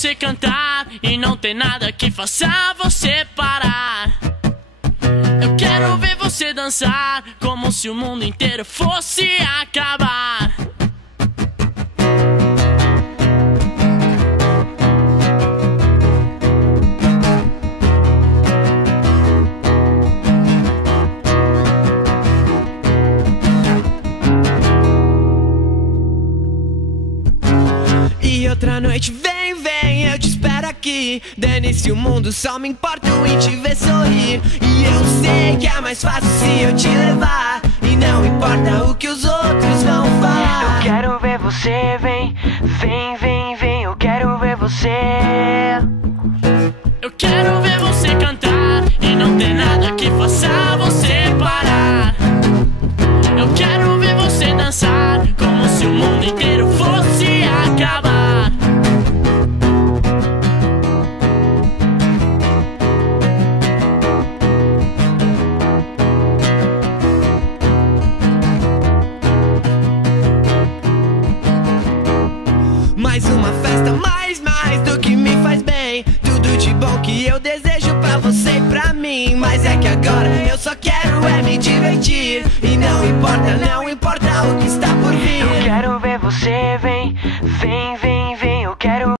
você cantar e não tem nada que faça você parar. Eu quero ver você dançar como se o mundo inteiro fosse acabar. E outra noite, vem, vem, eu te espero aqui. Dane-se o mundo, só me importa em te ver sorrir. E eu sei que é mais fácil se eu te levar, e não importa o que os outros vão falar. Eu quero ver você, vem, vem, vem, vem. Eu quero ver você. Eu quero ver você cantar e não tem nada que faça você parar. Eu quero ver você dançar como se o mundo inteiro fosse acabar. Mais uma festa, mais do que me faz bem. Tudo de bom que eu desejo pra você e pra mim. Mas é que agora eu só quero